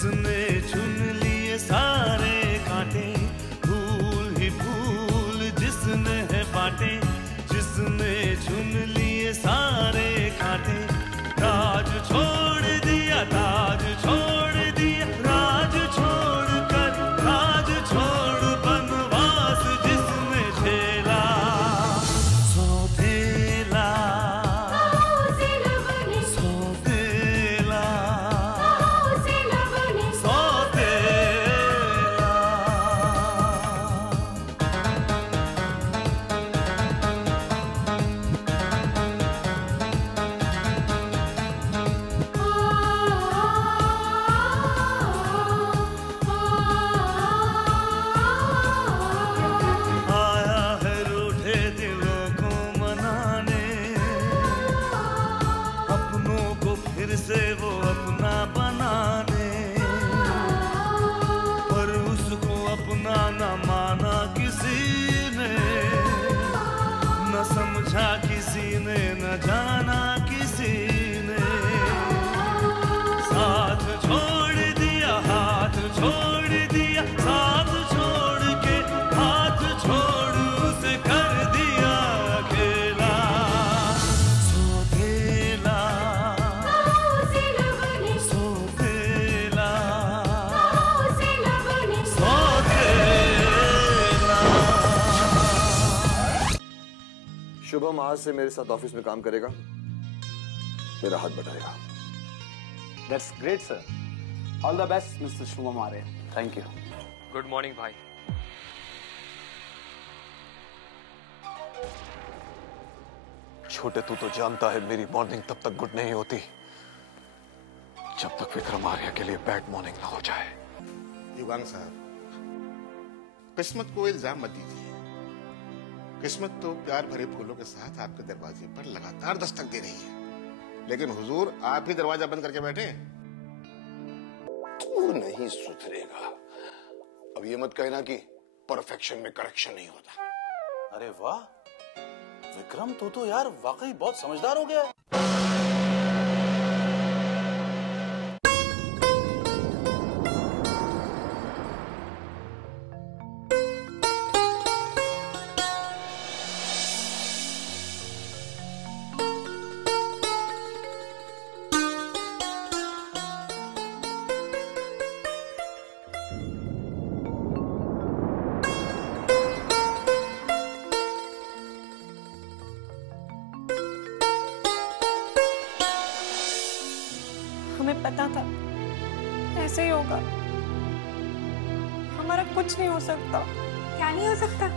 जिसने चुन लिए सारे कांटे, फूल ही फूल जिसने है बांटे, जिसने चुन लिए सारे कांटे, राज छोड़ दिया, ताज छोड़ दिया, राज छोड़ कर राज छोड़ बनवास जिसने झेला, सौतेला सौतेला से वो अपना बनाने, पर उसको अपना न माना किसी ने, न समझा किसी ने, न जाना किसी ने, साथ छोड़ दिया, हाथ छोड़ दिया, साथ छोड़ के हाथ छोड़ उसे कर दिया अकेला, सौतेला शुभम आज से मेरे साथ ऑफिस में काम करेगा, मेरा हाथ बटाएगा। That's great, sir. All the best, Mr. Shubham Arya. Thank you. Good morning भाई। छोटे तू तो जानता है मेरी मॉर्निंग तब तक गुड नहीं होती जब तक विक्रम आर्या के लिए बैड मॉर्निंग ना हो जाए। युगांग साहब, किस्मत को इल्जाम मत दीजिए। किस्मत तो प्यार भरे फूलों के साथ आपके दरवाजे पर लगातार दस्तक दे रही है, लेकिन हुजूर आप ही दरवाजा बंद करके बैठे। तू नहीं सुधरेगा। अब ये मत कहना कि परफेक्शन में करेक्शन नहीं होता। अरे वाह विक्रम, तू तो यार वाकई बहुत समझदार हो गया। हमें पता था ऐसे ही होगा। हमारा कुछ नहीं हो सकता। क्या नहीं हो सकता?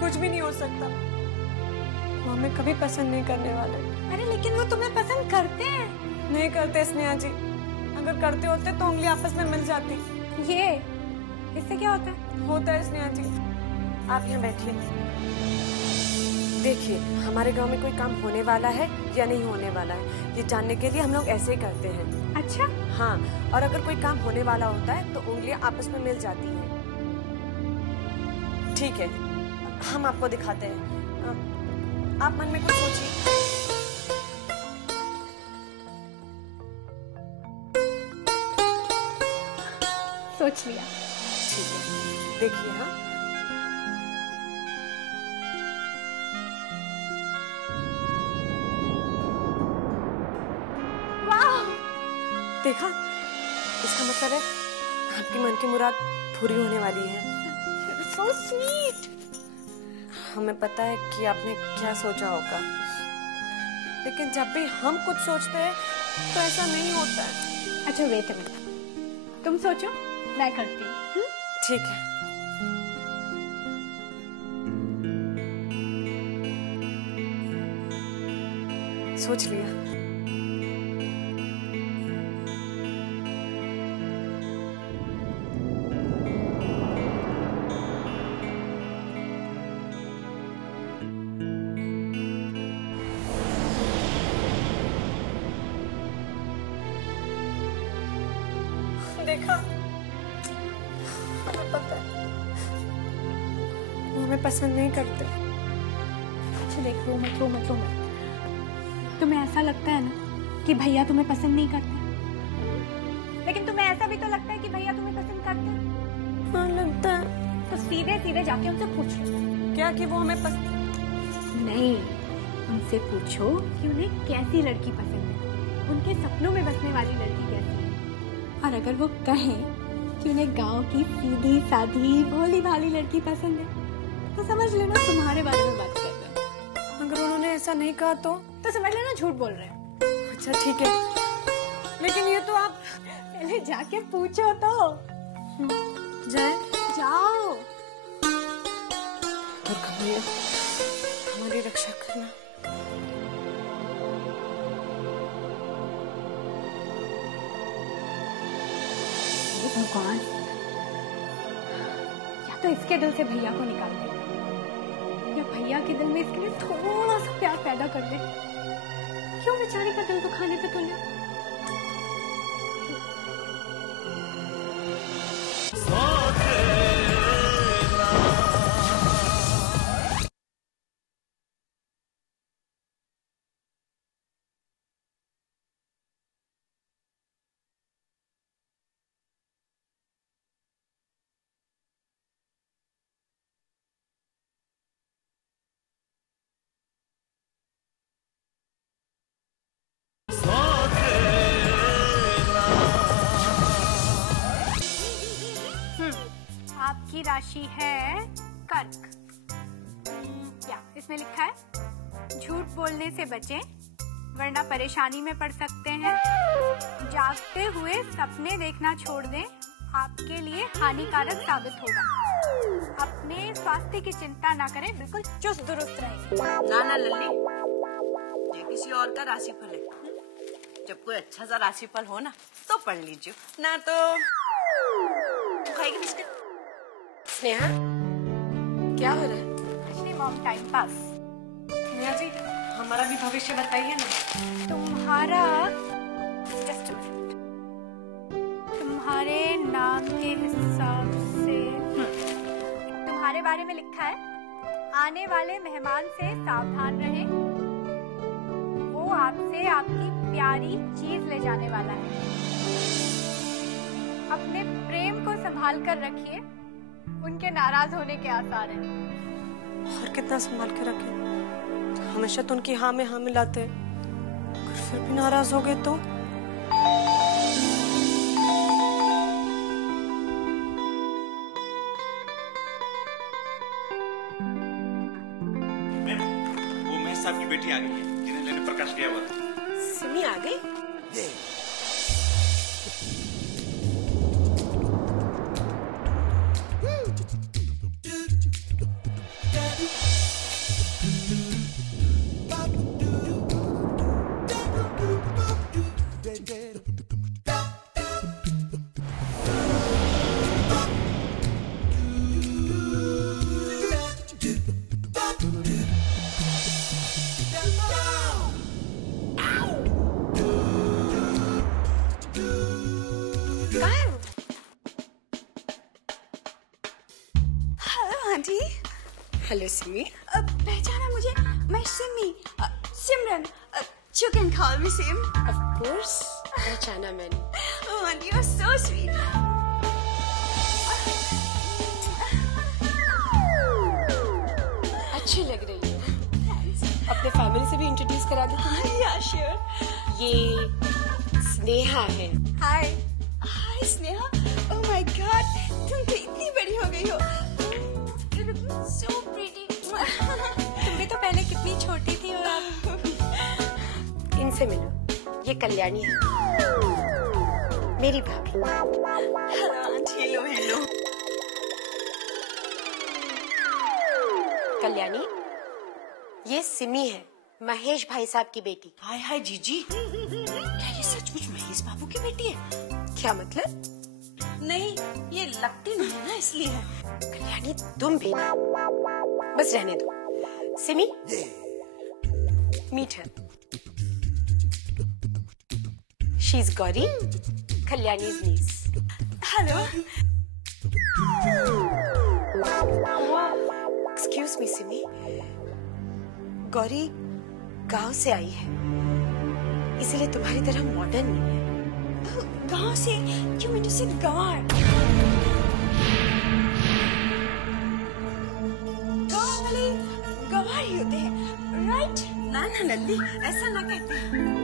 कुछ भी नहीं हो सकता। वो हमें कभी पसंद नहीं करने वाले। अरे लेकिन वो तुम्हें पसंद करते हैं। नहीं करते स्नेहा जी। अगर करते होते तो उंगली आपस में मिल जाती। ये इससे क्या होता है? होता है स्नेहा जी। आप यहाँ बैठिए। देखिए हमारे गांव में कोई काम होने वाला है या नहीं होने वाला है, ये जानने के लिए हम लोग ऐसे ही करते हैं। अच्छा? हाँ, और अगर कोई काम होने वाला होता है तो उंगलियां आपस में मिल जाती हैं। ठीक है, हम आपको दिखाते हैं। आप मन में कुछ सोचिए। सोच लिया। ठीक है, देखिए। हाँ, देखा, इसका मतलब है आपकी मन की मुराद पूरी होने वाली है। So sweet. हमें पता है कि आपने क्या सोचा होगा, लेकिन जब भी हम कुछ सोचते हैं तो ऐसा नहीं होता है। अच्छा वेट अ मिनट, तुम सोचो, मैं करती हूँ। ठीक है। सोच लिया? देखा, हमें पता है वो हमें पसंद नहीं करते। अच्छा देख, रो मत रो मत रो मत। तुम्हें ऐसा लगता है ना कि भैया तुम्हें पसंद नहीं करते, लेकिन तुम्हें ऐसा भी तो लगता है सीधे सीधे जाके उनसे पूछ लो क्या कि वो हमें नहीं, उनसे पूछो कि उन्हें कैसी लड़की पसंद है, उनके सपनों में बसने वाली लड़की कैसी है। और अगर वो कहें कि उन्हें गांव की सीधी साधी भोली भाली लड़की पसंद है तो समझ लेना तुम्हारे बारे में बात कर रहे हैं। अगर उन्होंने ऐसा नहीं कहा तो समझ लेना झूठ बोल रहे हैं। अच्छा ठीक है, लेकिन ये तो आप पहले जाके पूछो तो। जाए जाओ। और कमैया हमारी रक्षा करना। भगवान, या तो इसके दिल से भैया को निकाल दे या भैया के दिल में इसके लिए थोड़ा सा प्यार पैदा कर दे। क्यों बेचारे का दिल दुखाने पे तुले। आपकी राशि है कर्क। क्या इसमें लिखा है? झूठ बोलने से बचें वरना परेशानी में पड़ सकते हैं। जागते हुए सपने देखना छोड़ दें, आपके लिए हानिकारक साबित होगा। अपने स्वास्थ्य की चिंता ना करें, बिल्कुल चुस्त दुरुस्त रहेंगे। ना लल्ली, ये किसी और का राशिफल है। जब कोई अच्छा सा राशिफल हो ना तो पढ़ लीजिए, ना तो खाएगी बिस्किट। स्नेहा, क्या हो रहा है? कुछ नहीं मॉम, टाइम पास। स्नेहा जी, हमारा भी भविष्य बताइए ना। तुम्हारा जस्ट अ मिनट, तुम्हारे नाम के हिसाब से तुम्हारे बारे में लिखा है, आने वाले मेहमान से सावधान रहें, वो आपसे आपकी प्यारी चीज ले जाने वाला है। अपने प्रेम को संभाल कर रखिए, उनके नाराज होने के आसार हैं। और कितना संभाल के रखें? हमेशा तो उनकी हाँ में हाँ मिलाते हैं, अगर फिर भी नाराज हो गए तो? वो महेश साहब की बेटी आ गई है जिन्हें लेने प्रकाश गया हुआ था। सिमी आ गई? आंटी। हेलो सिमी। पहचाना मुझे? मैं सिमी, सिमरन। You can call me Sim. Of course, पहचाना मैंने। Oh, auntie, you're so sweet. अच्छी लग रही है। अपने फैमिली से भी इंट्रोड्यूस करा दो तुम्हें। Yeah, sure. ये स्नेहा है। Hi. Hi, Sneha. Oh my God, तुम तो इतनी बड़ी हो गई हो। You're looking so pretty. तुम भी तो पहले कितनी छोटी थी और अब। इनसे मिलो, ये कल्याणी है, मेरी भाभी। Hello hello. कल्याणी, ये सिमी है, महेश भाई साहब की बेटी। हाय हाय जीजी, क्या ये सचमुच महेश बाबू की बेटी है? क्या मतलब? नहीं, ये लगती नहीं है ना, इसलिए। कल्याणी तुम भी बस रहने दो। Simi, meet her. She is Gauri, Kalyani's niece. Hello. Excuse me Simi, Gauri गांव से आई है, इसीलिए तुम्हारी तरह मॉडर्न नहीं है। गांव से? You mean to say गंवार? ना नंदी, ऐसा ना कहते।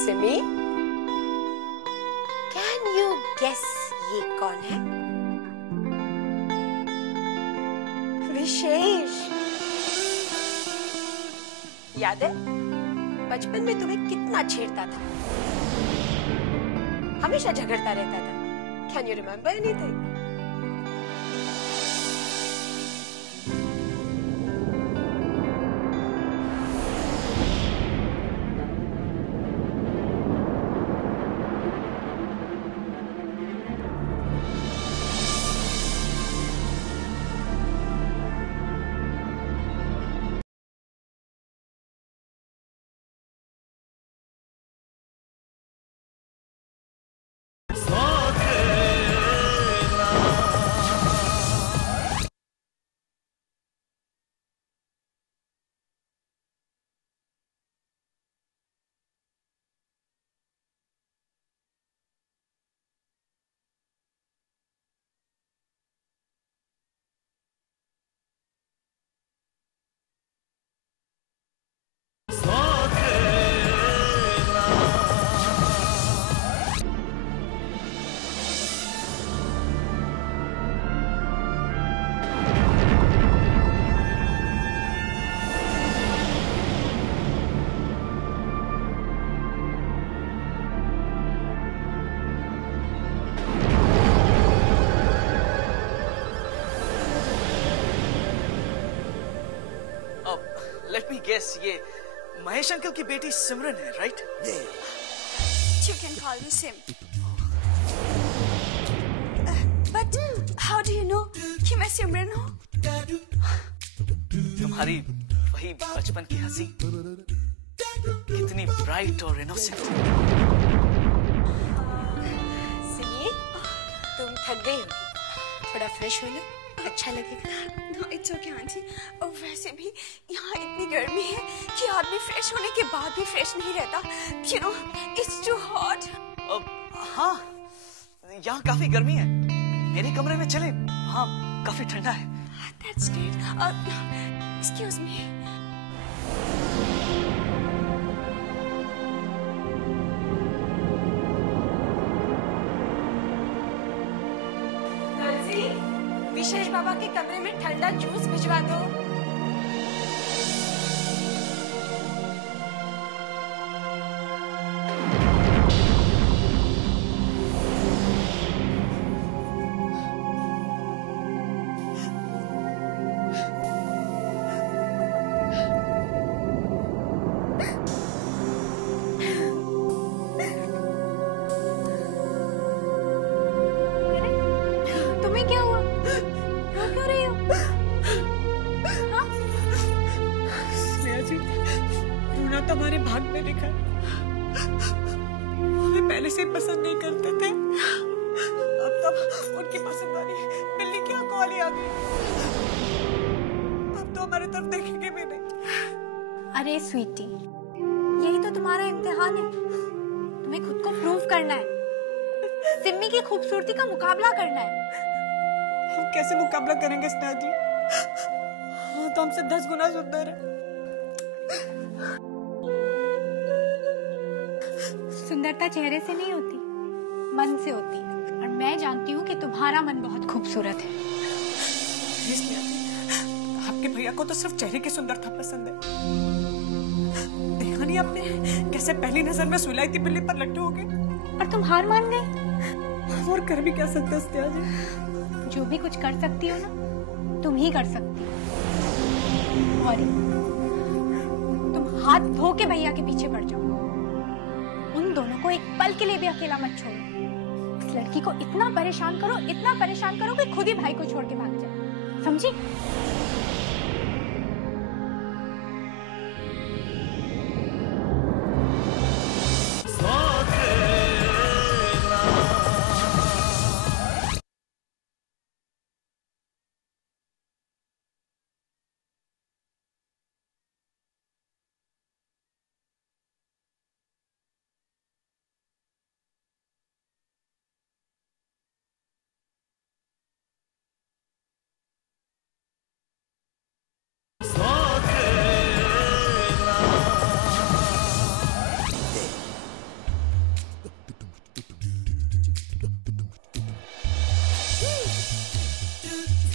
सिमी, कैन यू गेस ये कौन है? विशेष। याद है बचपन में तुम्हें कितना छेड़ता था, हमेशा झगड़ता रहता था। Can you remember anything? Let me guess, ये महेश अंकल की बेटी सिमरन है, right? You can call me Sim. But how do you know कि मैं सिमरन हूँ? तुम्हारी वही बचपन की हंसी कितनी ब्राइट और इनोसेंट। सिमी, तुम थक गई हो, थोड़ा फ्रेश हो लो, अच्छा लगेगा। No, it's okay, aunty. और वैसे भी यहाँ इतनी गर्मी है कि आदमी फ्रेश होने के बाद भी फ्रेश नहीं रहता। You know, it's too hot. हाँ, यहाँ काफी गर्मी है। मेरे कमरे में चले, वहाँ काफी ठंडा है। That's great. Excuse me. विशेष बाबा के कमरे में ठंडा जूस भिजवा दो। तुम्हें क्या हुआ? रो क्यों रही हो? हाँ? स्नेहा जी, रोना तो हमारे भाग में लिखा है। हमें पहले से पसंद नहीं करते थे, अब तो उनकी पसंद वाली बिल्ली की आंखों वाली आ गई। अब तो हमारी तरफ देखेंगे भी नहीं। अरे स्वीटी, यही तो तुम्हारा इम्तिहान है। तुम्हें खुद को प्रूव करना है, सिम्मी की खूबसूरती का मुकाबला करना है। हम कैसे मुकाबला करेंगे स्नेहा जी? हाँ, तो हमसे 10 गुना सुंदर है। सुंदरता चेहरे से नहीं होती, मन से होती है। और मैं जानती हूँ कि तुम्हारा मन बहुत खूबसूरत है। स्नेहा जी, आपके भैया को तो सिर्फ चेहरे की सुंदरता पसंद है। देखा नहीं आपने कैसे पहली नजर में सुलाई थी बिल्ली पर लट्टू हो गए? और तुम हार मान गए? और कर भी क्या सकते हो स्नेहा जी? जो भी कुछ कर सकती हो ना, तुम ही कर सकती हो। और तुम हाथ धो के भैया के पीछे पड़ जाओ। उन दोनों को एक पल के लिए भी अकेला मत छोड़ो। इस लड़की को इतना परेशान करो कि खुद ही भाई को छोड़ के भाग जाए, समझी?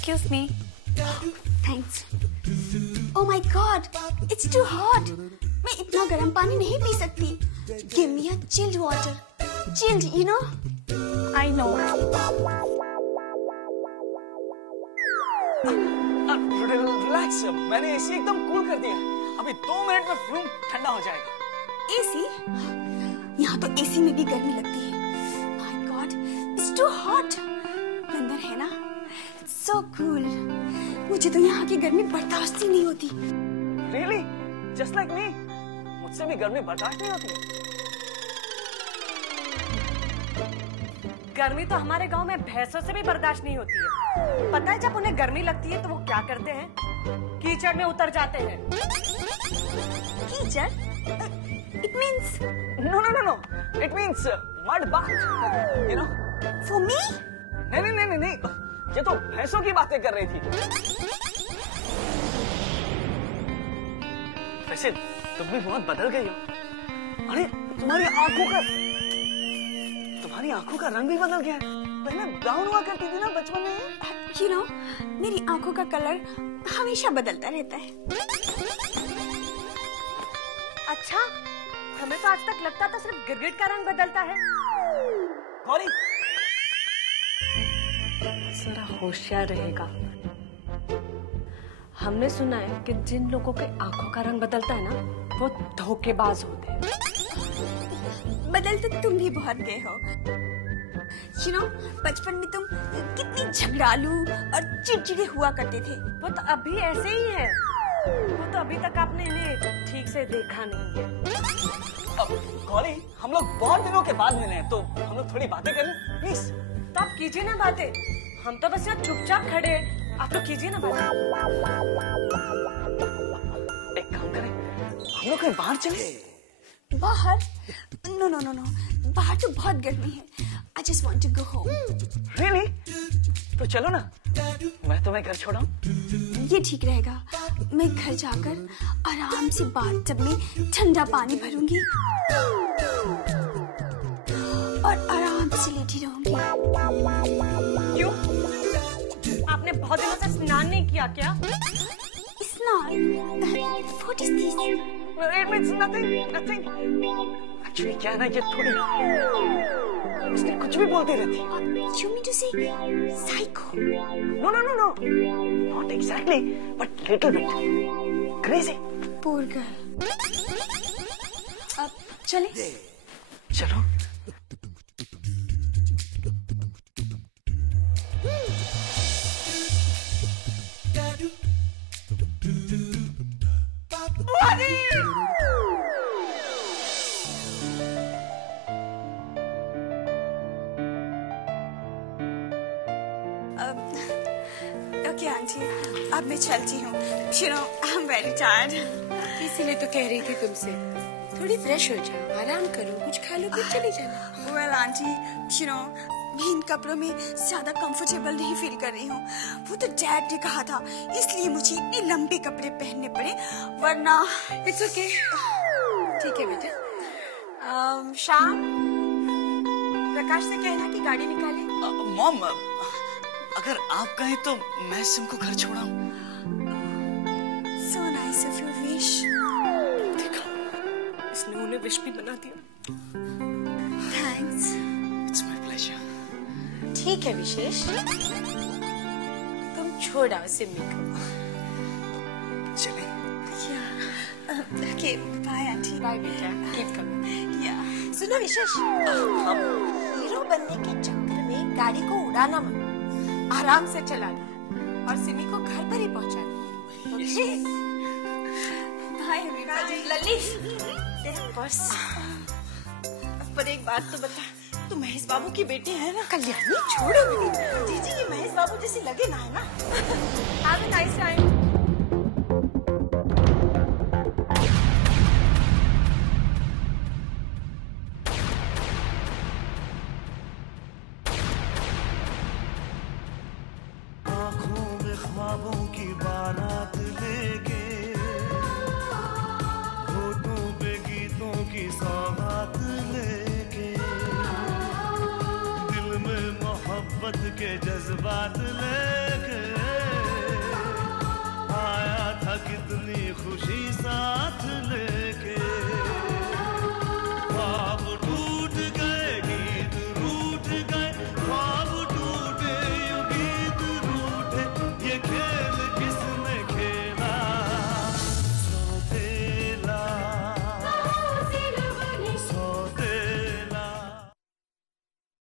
Excuse me. Thanks. Oh my God, it's too hot. मैं इतना गर्म पानी नहीं पी सकती. Give me a chilled water. Chilled, you know? I know. Relax, मैंने एसी एकदम कूल कर दिया। अभी 2 मिनट में रूम ठंडा हो जाएगा। एसी? यहाँ तो एसी में भी गर्मी लगती है। My God, it's too hot. अंदर है ना? So cool. मुझे तो यहाँ की गर्मी बर्दाश्त ही नहीं होती। Really? Just like me? मुझसे भी गर्मी बर्दाश्त नहीं होती। गर्मी तो हमारे गांव में भैंसों से भी बर्दाश्त नहीं होती है। पता है जब उन्हें गर्मी लगती है तो वो क्या करते हैं? कीचड़ में उतर जाते हैं। कीचड़? It means? No. It means mud bath. You know? For me? नहीं। ये तो भैंसों की बातें कर रही थी। वैसे तुम भी बहुत बदल गई हो। अरे तुम्हारी आंखों का रंग भी बदल गया है। पहले ब्राउन हुआ करती थी ना बचपन में। You know, मेरी आंखों का कलर हमेशा बदलता रहता है। अच्छा, हमें तो आज तक लगता था सिर्फ गिरगिट का रंग बदलता है। गौरी, जरा होशियार रहेगा। हमने सुना है कि जिन लोगों के आंखों का रंग बदलता है ना, वो धोखेबाज होते हैं। बदल तो तुम भी बहुत गए हो। You know, बचपन में तुम कितनी झगड़ालू और चिड़चिड़े हुआ करते थे। वो तो अभी ऐसे ही है। वो तो अभी तक आपने इन्हें ठीक से देखा नहीं है। गौरी, हम लोग बहुत दिनों के बाद मिले हैं, तो हम लोग थोड़ी बातें करें, प्लीज। तो आप कीजिए ना बातें। हम तो बस यहाँ चुपचाप खड़े हैं। आप तो कीजिए ना बातें। एक काम करें, हम लोग कहीं बाहर चले। बाहर? No. बाहर तो बहुत गर्मी है। I just want to go home. Really? तो चलो ना, मैं तुम्हें घर छोड़ाऊं। ये ठीक रहेगा। मैं घर जाकर आराम से बाथटब में ठंडा पानी भरूंगी और आराम से लेटी रहूंगी। क्यों? आपने बहुत दिनों से स्नान नहीं किया क्या? स्नान? What is this? It means nothing. Actually क्या है ना, ये थोड़ी उसने कुछ भी बोलती रहती है। You mean to say psycho? No. Not exactly, but little bit. Crazy. Poor girl. अब चले? चलो। ओके आंटी, अब मैं चलती हूँ। You know, I'm very tired. इसीलिए तो कह रही थी तुमसे, थोड़ी फ्रेश हो जाओ, आराम करो, कुछ खा लो, फिर चली जाना। Well आंटी, you know, मैं इन कपड़ों में ज्यादा कंफर्टेबल नहीं फील कर रही हूँ। वो तो डैड ने कहा था, इसलिए मुझे इतने लंबे कपड़े पहनने पड़े, वरना। It's okay. ठीक है बेटा। शाम, प्रकाश से कहना कि गाड़ी निकाले। मॉम, अगर आप कहें तो मैं सिम को घर छोड़ाऊं। So nice of your wish. देखा, इसने उन्हें विश भी बना दिया। Thanks. It's my pleasure. ठीक है विशेष, तुम छोड़ आओ सिमी को। चले? Yeah. Okay, bye, auntie. Bye बेटा, कीप कमिंग। Yeah. सुनो विशेष, हम हीरो बनने के चक्कर में गाड़ी को उड़ाना मत, आराम से चलाना और सिमी को घर पर ही पहुंचाना। ओके? Bye, everybody. लल्ली, तेरा पर्स। पर एक बात तो बता, तू महेश बाबू की बेटी है ना? कल्याणी, छोड़ो मुझे। जीजी ये महेश बाबू जैसी लगे ना, है ना? Have a nice time. आँखों में ख्वाबों की बारात लेके, होठों पे गीतों की सौगात लेके, दिल में मोहब्बत के जज्बात लेके, आया था कितनी खुशी